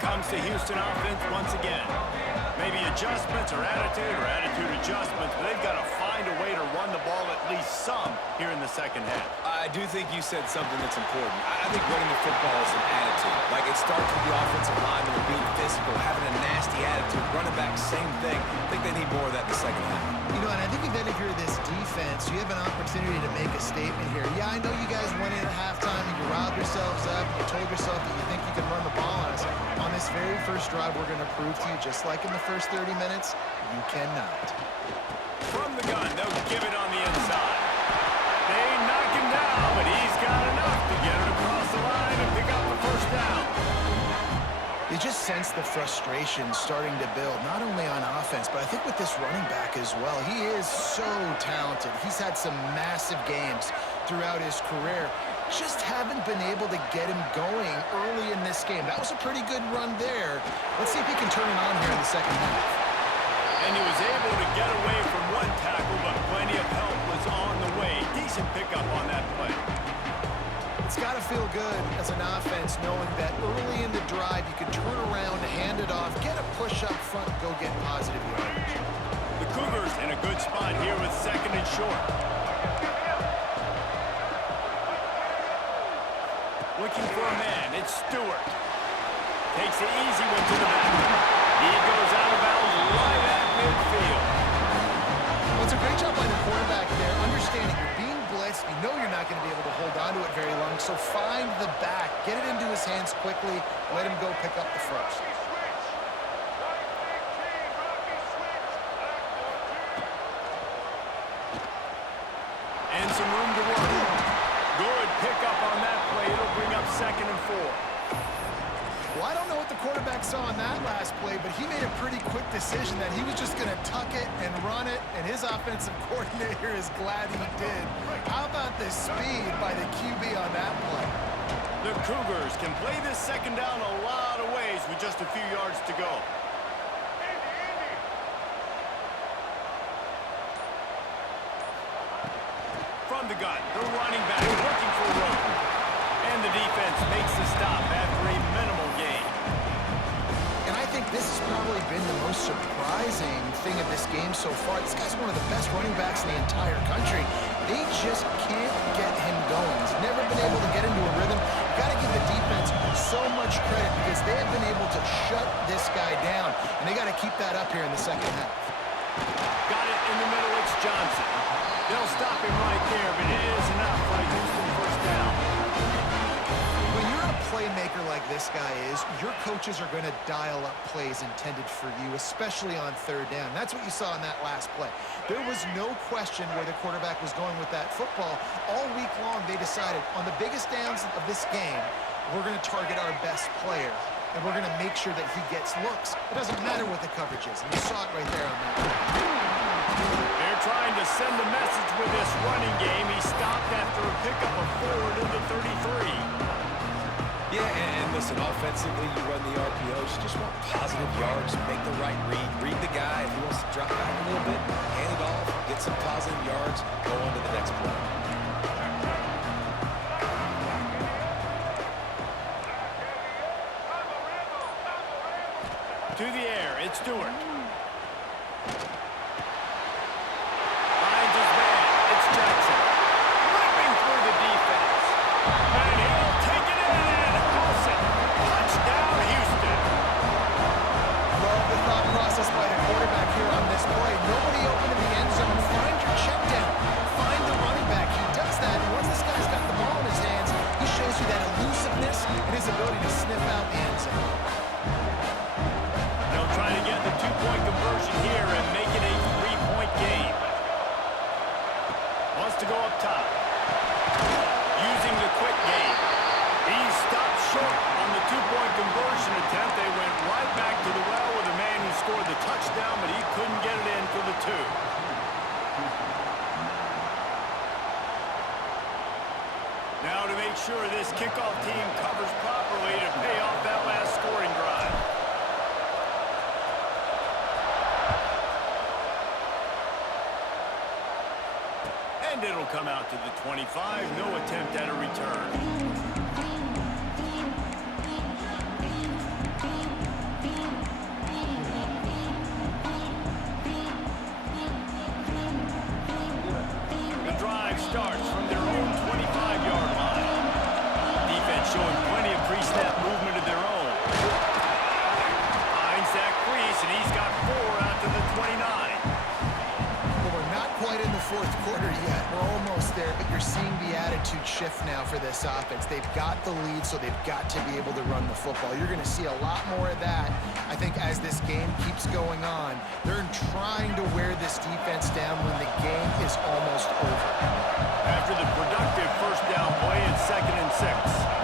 comes the Houston offense once again. Maybe adjustments or attitude adjustments, but they've got to find a way to run the ball at least some here in the second half. I do think you said something that's important. I think running the football is an attitude. Like, it starts with the offensive linemen and being physical, having a nasty attitude. Running back, same thing. I think they need more of that in the second half. You know, and I think then if you're this defense, you have an opportunity to make a statement here. Yeah, I know you guys went in at halftime and you riled yourselves up and you told yourself that you think you can run the ball on us. On this very first drive, we're going to prove to you, just like in the first 30 minutes, you cannot. From the gun, they'll give it on the inside. They knock him down, but he's got enough to get it across the line and pick up the first down. You just sense the frustration starting to build, not only on offense, but I think with this running back as well. He is so talented. He's had some massive games throughout his career. Just haven't been able to get him going early in this game. That was a pretty good run there. Let's see if he can turn it on here in the second half. And he was able to get away from one tackle, but plenty of help was on the way. Decent pickup on that play. It's got to feel good as an offense knowing that early in the drive you can turn around, hand it off, get a push up front, go get positive yardage. The Cougars in a good spot here with second and short. Looking for a man, it's Stewart. Takes the easy one to the back. He goes out of bounds right at midfield. Well, it's a great job by the quarterback there, understanding you're being blitzed. You know you're not going to be able to hold on to it very long, so find the back. Get it into his hands quickly. Let him go pick up the first. And some room to work. Good pickup on that play. It'll bring up second and 4. Well, I don't know what the quarterback saw on that last play, but he made a pretty quick decision that he was just going to tuck it and run it, and his offensive coordinator is glad he did. How about the speed by the QB on that play? The Cougars can play this second down a lot of ways with just a few yards to go. From the gun, the running back looking for room. And the defense makes the stop after a minimal gain. And I think this has probably been the most surprising thing of this game so far. This guy's one of the best running backs in the entire country. They just can't get him going. He's never been able to get into a rhythm. You've got to give the defense so much credit because they have been able to shut this guy down. And they got to keep that up here in the second half. Got it in the middle, it's Johnson. They'll stop him right there, but it is enough for a Houston first down. When you're a playmaker like this guy is, your coaches are going to dial up plays intended for you, especially on third down. That's what you saw in that last play. There was no question where the quarterback was going with that football. All week long, they decided on the biggest downs of this game, we're going to target our best player, and we're going to make sure that he gets looks. It doesn't matter what the coverage is, and you saw it right there on that play. They're trying to send a message with this running game. He stopped after a pickup of 4 to the 33. Yeah, and listen, offensively, you run the RPOs. You just want positive yards, make the right read the guy. If he wants to drop back a little bit, hand it off, get some positive yards, go on to the next play. To the air, it's Stewart. Jackson, ripping through the defense. And he'll take it in and house it. Touchdown, Houston. Love the thought process by the quarterback here on this play. Nobody open in the end zone. Find your check down. Find the running back. He does that, and once this guy's got the ball in his hands, he shows you that elusiveness and his ability to sniff out the end zone. They'll try to get the 2-point conversion here and make it a 3-point game. Wants to go up top. Using the quick game. He stopped short on the 2-point conversion attempt. They went right back to the well with the man who scored the touchdown, but he couldn't get it in for the 2. Now to make sure this kickoff team covers properly to pay off that last scoring drive. And it'll come out to the 25. No attempt at a return. offense. They've got the lead, so they've got to be able to run the football. You're going to see a lot more of that, I think, as this game keeps going on. They're trying to wear this defense down when the game is almost over. After the productive first down play, it's 2nd and 6.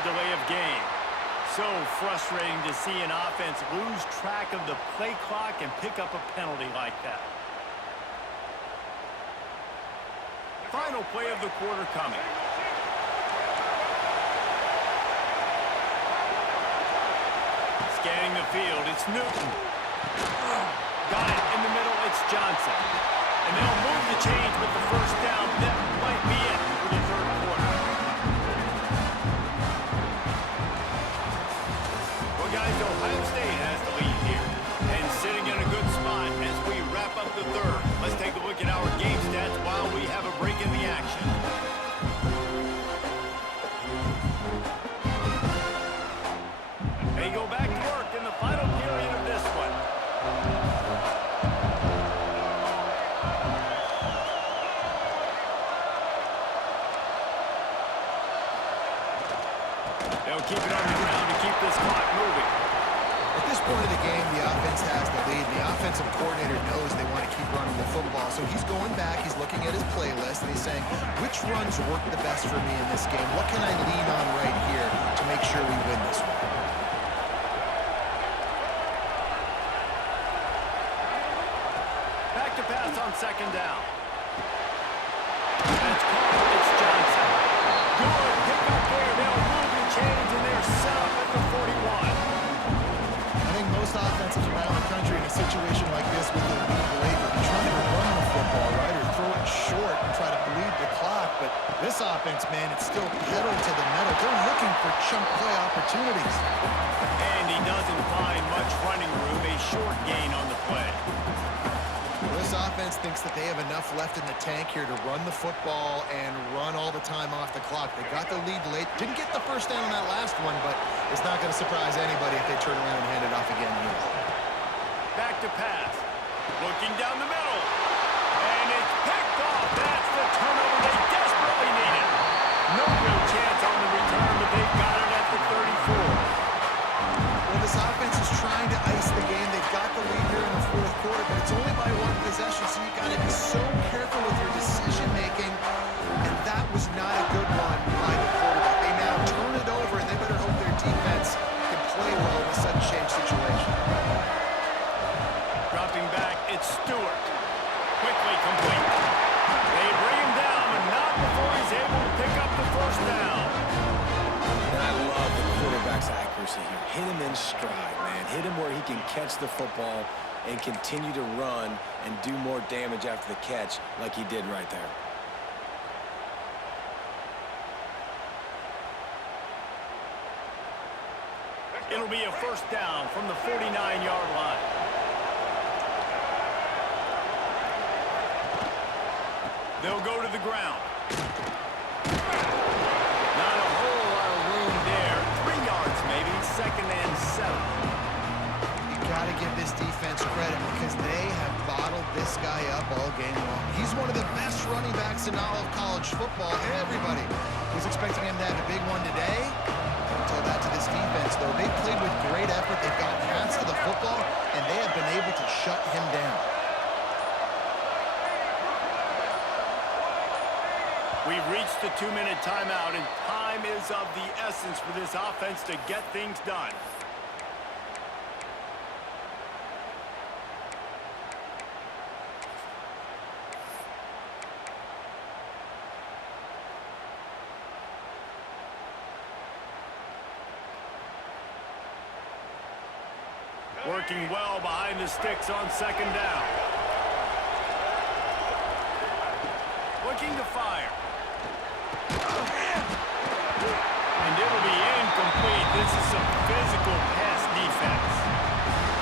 Delay of game. So frustrating to see an offense lose track of the play clock and pick up a penalty like that. Final play of the quarter coming. Scanning the field, it's Newton. Got it in the middle, it's Johnson. And they'll move the chains with the first down. That might be it for the third quarter. Guys, Ohio State has the lead here and sitting in a good spot as we wrap up the third. Let's take a look at our game stats while we have a break in the action. They go back to work in the final period of this one. They'll keep it on the ground to keep this clock moving. At this point of the game, the offense has the lead. The offensive coordinator knows they want to keep running the football. So he's going back, he's looking at his playlist, and he's saying, which runs work the best for me in this game? What can I lean on right here to make sure we win this one? Back to pass on 2nd down. That's caught. It's Johnson. Good pick up there. They'll move the chains, and they're set up at the 41. I think most offenses around the country in a situation like this with the lead late would be trying to run the football, right, or throw it short and try to bleed the clock. But this offense, man, it's still pedal to the metal. They're looking for chunk play opportunities. And he doesn't find much running room. A short gain on the play. This offense thinks that they have enough left in the tank here to run the football and run all the time off the clock. They got the lead late. Didn't get the first down on that last one, but it's not going to surprise anybody if they turn around and hand it off again here. Back to pass. Looking down the middle. And it's picked off. That's the turnover they desperately needed. No real chance on the return, but they've got it at the 34. Well, this offense is trying to ice the game. They've got the lead here in the fourth quarter, but it's only by one possession, so you got to be so careful with your decision-making, and that was not a good one by the quarterback. They now turn it over, and they better hope their defense can play well in a sudden change situation. Dropping back, it's Stewart. Quickly complete. They bring him down, but not before he's able to pick up the first down. And I love the quarterback's accuracy here. Hit him in stride, man. Hit him where he can catch the football and continue to run and do more damage after the catch like he did right there. It'll be a first down from the 49-yard line. They'll go to the ground. Not a whole lot of room there. 3 yards maybe, 2nd and 7. Got to give this defense credit because they have bottled this guy up all game long. He's one of the best running backs in all of college football. Everybody was expecting him to have a big one today. Tell that to this defense, though. They played with great effort. They've gotten hands to the football, and they have been able to shut him down. We've reached the 2-minute timeout, and time is of the essence for this offense to get things done. Working well behind the sticks on 2nd down. Looking to fire. And it'll be incomplete. This is some physical pass defense.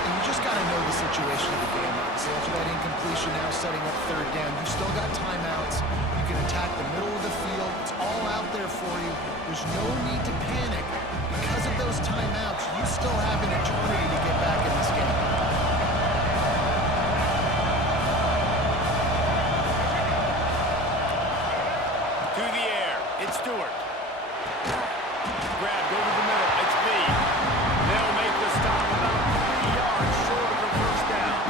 And you just got to know the situation of the game, obviously. After that incompletion, now setting up third down. You still got timeouts. You can attack the middle of the field. It's all out there for you. There's no need to panic. Because of those timeouts, you still have an eternity to get back in this game. To the air. It's Stewart. Grab, go to the middle. It's Lee. They'll make the stop about 3 yards short of the first down.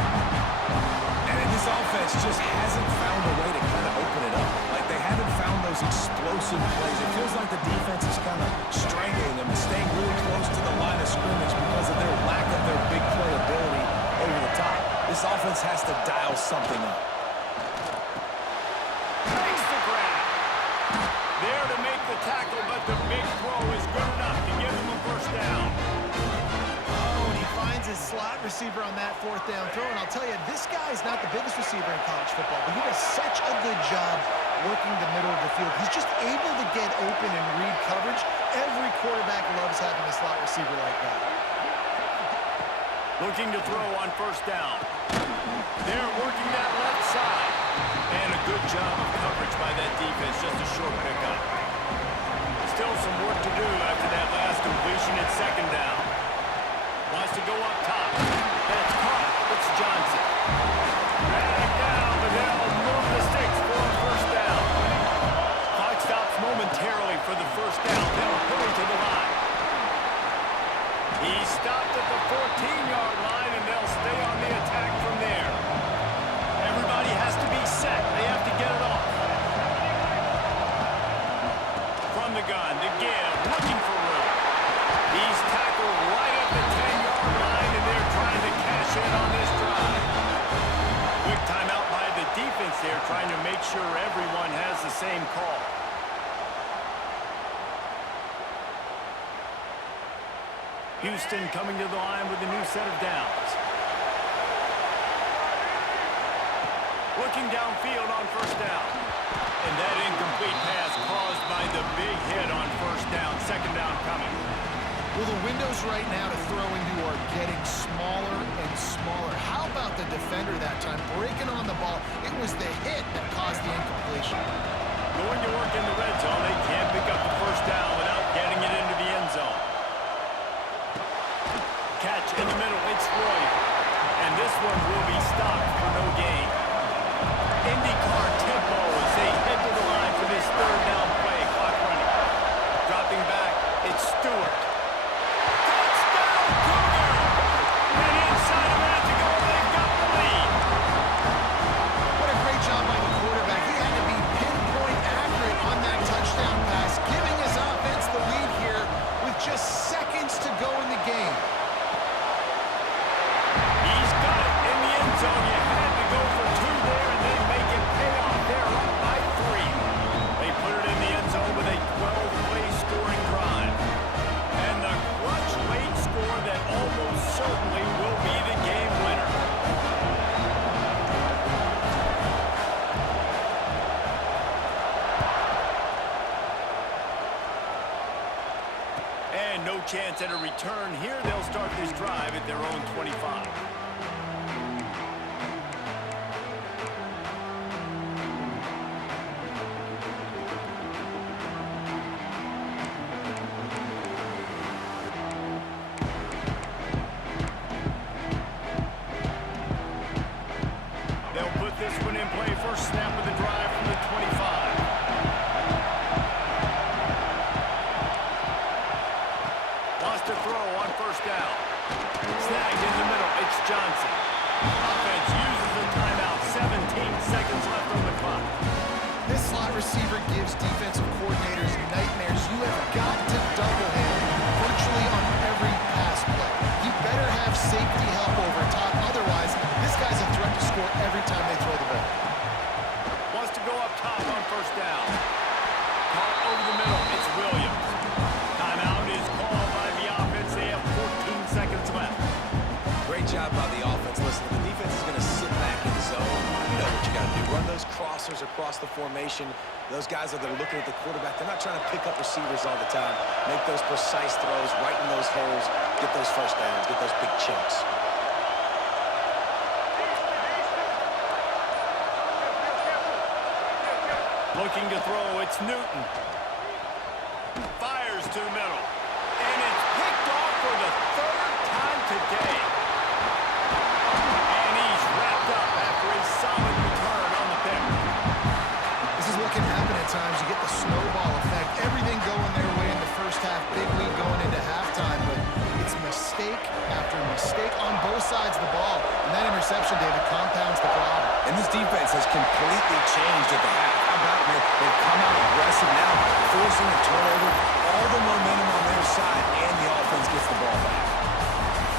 And this offense just hasn't found a way to kind of open it up. Like, they haven't found those explosive plays. It feels like the defense is kind of strangling them and staying really close to the line of scrimmage because of their lack of their big play ability over the top. This offense has to dial something up. Makes the grab. There to make the tackle, but the big throw is good enough to give him a first down. Oh, and he finds his slot receiver on that fourth down throw. And I'll tell you, this guy's not the biggest receiver in college football, but he does such a good job working the middle of the field. He's just able to get open and read coverage. Every quarterback loves having a slot receiver like that. Looking to throw on first down. They're working that left side. And a good job of coverage by that defense. Just a short pickup. Still some work to do after that last completion at second down. Wants to go up top. That's caught. It's Johnson. Drag down, but they'll move the sticks for a first down. Clock stops momentarily for the first down. They'll hurry to the line. He stopped at the 14-yard line, and they'll stay on the attack from there. Everybody has to be set. They have to get it off. From the gun to give, looking for room. He's tackled right at the 10-yard line, and they're trying to cash in on this drive. Quick timeout by the defense there, trying to make sure everyone has the same call. Houston coming to the line with a new set of downs. Looking downfield on first down. And that incomplete pass caused by the big hit on first down. Second down coming. Well, the windows right now to throw into are getting smaller and smaller. How about the defender that time breaking on the ball? It was the hit that caused the incompletion. Going to work in the red zone. They can't pick up the first down without getting it into the end zone. Catch in the middle. It's Williams. And this one will be stopped for no gain. IndyCar tempo as they head to the line for this third down play. Clock running. Dropping back. It's Stewart. Touchdown, Cougar! And inside a minute to go, they've got the lead. What a great job by the quarterback. He had to be pinpoint accurate on that touchdown pass, giving his offense the lead here with just seconds to go in the game. He's got it in the end zone. You had to go for two there and then make it pay off. They're up by 3. They put it in the end zone with a 12-play scoring drive. And the clutch late score that almost certainly will be the game winner. And no chance at a return here. They'll start this drive at their own 25. They'll put this one in play. First snap of the drive from the 25. Wants to throw on first down. Snagged in the middle. It's Johnson. Offense uses a timeout. 17 seconds left on the clock. This slot receiver gives defensive coordinators nightmares. You have got to double him virtually on every pass play. You better have safety help over top. Otherwise, this guy's a threat to score every time they throw the ball. Wants to go up top on first down. Caught over the middle. It's Williams. Timeout is called by the offense. They have 14 seconds left. Great job by the offense. Listen, the defense is going to sit back in the zone. You know what you got to do. Run those crossers across the formation. Those guys that are looking at the quarterback, they're not trying to pick up receivers all the time. Make those precise throws, right in those holes, get those first downs, get those big chunks. Looking to throw, it's Newton. Fires to the middle. And it's picked off for the third time today. And he's wrapped up after a solid return on the pick. This is what can happen at times. You get the snowball effect. Everything going their way in the first half. Big lead going into halftime. But it's mistake after mistake on both sides of the ball. And that interception, David, compounds the problem. And this defense has completely changed at the half. How about it? They've come out aggressive now, forcing a turnover, all the momentum on their side, and the offense gets the ball back.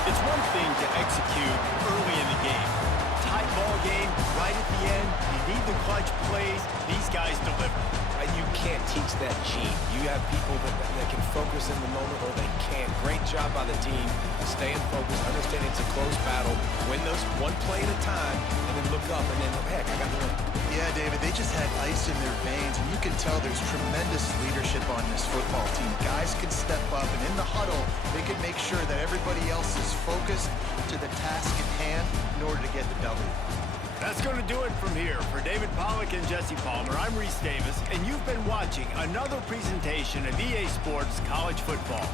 It's one thing to execute early in the game. Tight ball game, right at the end. You need the clutch plays. These guys deliver. And you can't teach that gene. You have people that can focus in the moment or they can't. Great job by the team, staying focused, understanding it's a close battle, win those one play at a time, and then look up and then, heck, I got the win. Yeah, David, they just had ice in their veins, and you can tell there's tremendous leadership on this football team. Guys can step up, and in the huddle, they can make sure that everybody else is focused to the task at hand in order to get the W. That's going to do it from here. For David Pollack and Jesse Palmer, I'm Reese Davis, and you've been watching another presentation of EA Sports College Football.